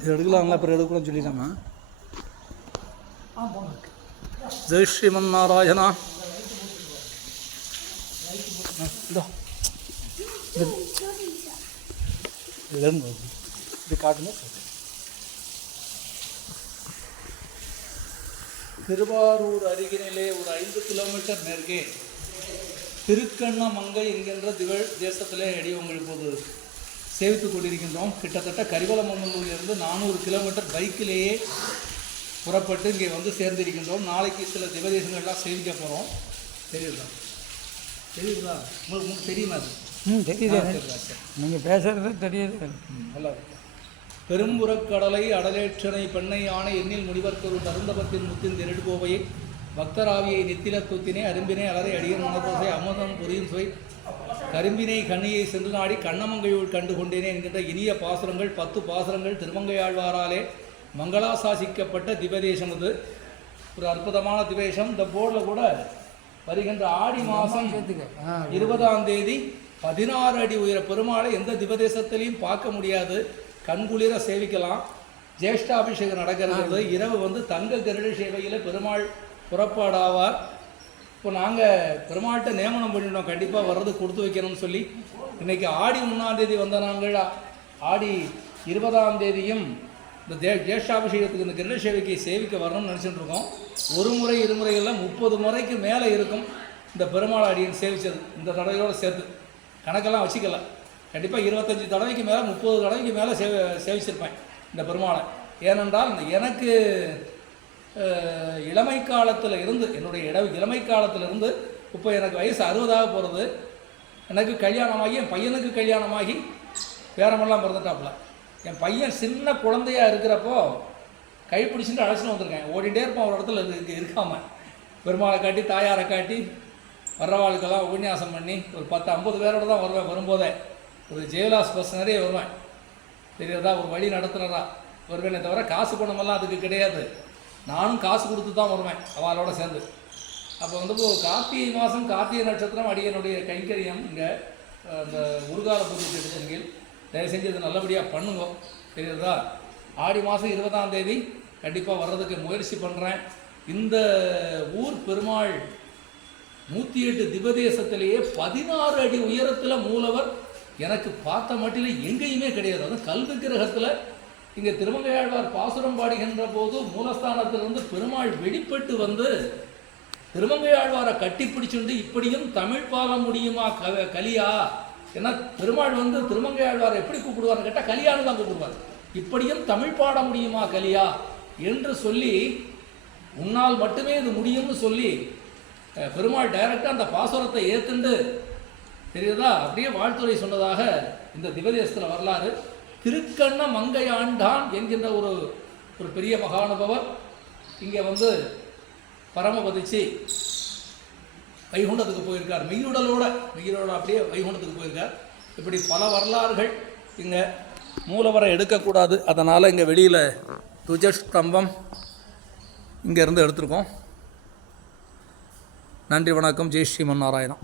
இது எடுக்கலாங்களா? அப்புறம் எடுக்கணும்னு சொல்லிட்டாமா. ஜெய் ஸ்ரீமன் நாராயணா. இது காட்டுங்க. திருவாரூர் அருகினிலே ஒரு 5 கிலோமீட்டர் மேற்கே திருக்கண்ணமங்கை என்கின்ற திகழ் தேசத்திலே அடியவங்கள் இப்போது சேவித்துக் கொண்டிருக்கின்றோம். கிட்டத்தட்ட கரிவலமங்கலூரிலிருந்து 400 கிலோமீட்டர் பைக்கிலேயே புறப்பட்டு இங்கே வந்து சேர்ந்திருக்கின்றோம். நாளைக்கு சில திவதேசங்கள்லாம் சேவிக்க போகிறோம். தெரியுதா? உங்களுக்கு தெரியுமா? அது தெரியுது. நீங்கள் பேசுகிறது தெரியுது. நல்லா பெரும்புறக்கடலை அடலேற்றனை பெண்ணை ஆணை எண்ணில் முடிவர்க்கொரு தருந்தபத்தின் முத்தின் திரடுகோவையை பக்தராவியை நித்தில துத்தினை அரும்பினை அலரை அடியன் மனதோசை அமுதம் புரியும் சுவை கரும்பினை கண்ணியை சென்று நாடி கண்ணமங்கையுள் கண்டு கொண்டேனே என்கின்ற இனிய பாசுரங்கள் 10 பாசுரங்கள் திருமங்கையாழ்வாராலே மங்களாசாசிக்கப்பட்ட திவதேசம். இது ஒரு அற்புதமான திவேஷம். இந்த போர்டில் கூட வருகின்ற ஆடி மாதம் 20ஆம் தேதி 16 அடி உயர பெருமாளை எந்த திவதேசத்திலையும் பார்க்க முடியாது. கண்குளிர சேவிக்கலாம். ஜேஷ்டாபிஷேகம் நடக்கிறது. இரவு வந்து தங்க கருட சேவையில் பெருமாள் புறப்பாடாவார். இப்போ நாங்கள் பெருமாள்கிட்ட நியமனம் பண்ணிட்டோம், கண்டிப்பாக வர்றது கொடுத்து வைக்கணும்னு சொல்லி. இன்றைக்கி ஆடி 3ஆம் தேதி வந்த நாங்கள் ஆடி 20ஆம் தேதியும் இந்த ஜேஷ்டாபிஷேகத்துக்கு இந்த கருட சேவைக்கு சேவிக்க வரணும்னு நினச்சிட்டு இருக்கோம். ஒரு முறை இருமுறைகளில் 30 முறைக்கு மேலே இருக்கும் இந்த பெருமாள் அடியன் சேவித்தது. இந்த தடவையோடு சேர்த்து கணக்கெல்லாம் வச்சுக்கல. கண்டிப்பாக 25 தடவைக்கு மேலே 30 தடவைக்கு மேலே சேவிச்சிருப்பேன் இந்த பெருமாளை. ஏனென்றால் எனக்கு இளமை காலத்தில் இருந்து என்னுடைய இளமை காலத்தில் இருந்து இப்போ எனக்கு வயசு 60ஆக போகிறது. எனக்கு கல்யாணமாகி என் பையனுக்கு கல்யாணமாகி பேரமெல்லாம் பிறந்துட்டாப்புல. என் பையன் சின்ன குழந்தையாக இருக்கிறப்போ கைப்பிடிச்சிட்டு அழைச்சிட்டு வந்திருக்கேன். ஓடிட்டே இருப்பான் ஒரு இடத்துல இருக்காமல். பெருமாளை காட்டி தாயாரை காட்டி வர்றவாளுக்கெல்லாம் உபன்யாசம் பண்ணி ஒரு 10-50 பேரோட தான் வருவேன். வரும்போதே ஒரு ஜெயலாஸ் பஸ் நிறைய வருவேன். தெரியாதா? ஒரு வழி நடத்துனரா வருவேனே தவிர காசு பணமெல்லாம் அதுக்கு கிடையாது. நானும் காசு கொடுத்து தான் வருவேன் அவளோட சேர்ந்து. அப்போ வந்து கார்த்திகை மாதம் கார்த்திகை நட்சத்திரம் அடியனுடைய கைங்கரியம் இங்கே அந்த உருகால பூஜை எடுத்தீங்க. தயவு செஞ்சு இது நல்லபடியாக பண்ணுங்க. தெரியுதா? ஆடி மாதம் 20ஆம் தேதி கண்டிப்பாக வர்றதுக்கு முயற்சி பண்ணுறேன். இந்த ஊர் பெருமாள் 108 திவதேசத்திலேயே 16 அடி உயரத்தில் மூலவர் எனக்கு பார்த்த மட்டில் எங்கேயுமே கிடையாது. அதுவும் கல்வி கிரகத்தில் இங்கே திருமங்கையாழ்வார் பாசுரம் பாடுகின்ற போது மூலஸ்தானத்திலிருந்து பெருமாள் வெளிப்பட்டு வந்து திருமங்கையாழ்வாரை கட்டி பிடிச்சுண்டு இப்படியும் தமிழ் பாட முடியுமா கலியா? ஏன்னா பெருமாள் வந்து திருமங்கையாழ்வாரை எப்படி கூப்பிடுவார்னு கேட்டால் கலியான்னு தான் கூப்பிடுவார். இப்படியும் தமிழ் பாட முடியுமா கலியா என்று சொல்லி உன்னால் மட்டுமே இது முடியும்னு சொல்லி பெருமாள் டைரக்டாக அந்த பாசுரத்தை ஏற்றுண்டு தெரியுதா அப்படியே வாழ்த்துறை சொன்னதாக இந்த திவதேசத்தில் வரலாறு. திருக்கண்ண மங்கை ஆண்டான் என்கின்ற ஒரு பெரிய மகானுபவர் இங்கே வந்து பரமபதிச்சு வைகுண்டத்துக்கு போயிருக்கார். மெய்யுடலோட அப்படியே வைகுண்டத்துக்கு போயிருக்கார். இப்படி பல வரலாறுகள். இங்கே மூலவரை எடுக்கக்கூடாது, அதனால் இங்கே வெளியில் துஜஸ்தம்பம் இங்கேருந்து எடுத்திருக்கோம். நன்றி, வணக்கம். ஜெய் ஸ்ரீமன் நாராயணா.